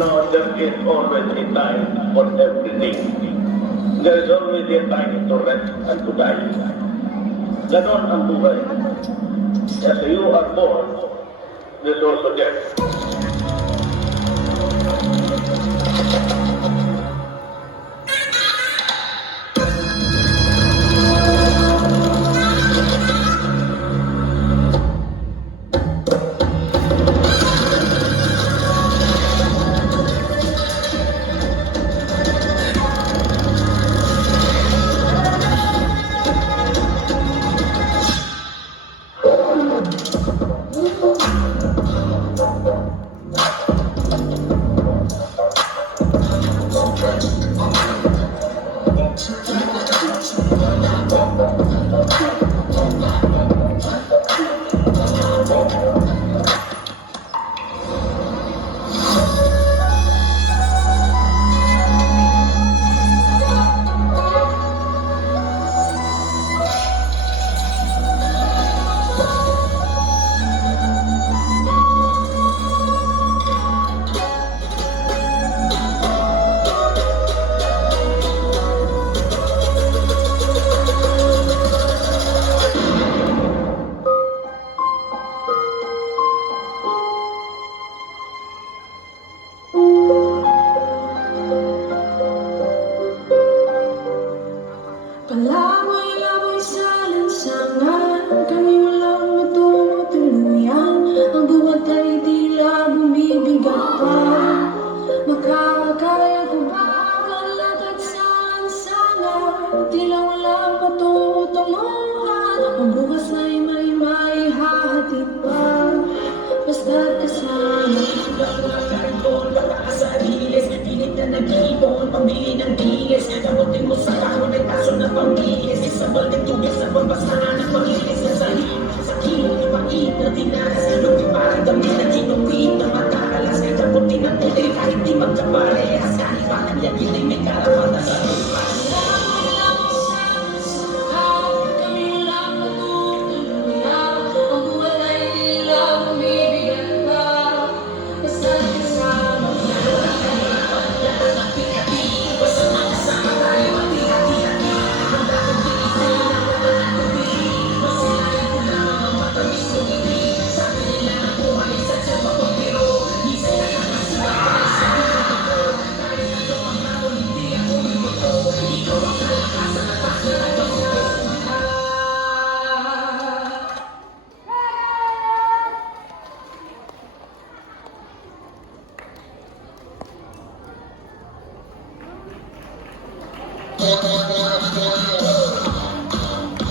there is always a time for everything. There is always a time to rest and to die. Ganon ang buhay. As you are born, there's also death. Palaboy-laboy sa lansangan, kami walang matutuluyan. Ang buwan ay tila bumibigat pa. Makakaya ko ba malakad sa lansangan? Tila walang matutunguhan. Ang bukas ay may hahatid pa. Basta't kasama. Karton, pataas sa riles, pilit na nag-iipon, pambili ng bilis. Kamutin mo sa kahon ay kaso ng pambilis. Isang baldeng tubig sa pambasahan ng pangilis. Sa sahib, sa kilong ipait na tinaras. Lupi parang damit na kinupit na matakalas. Kamutin ng puti kahit di magkaparehas. Kahit parang yakin ay may karapatan sa lupa. Yeah.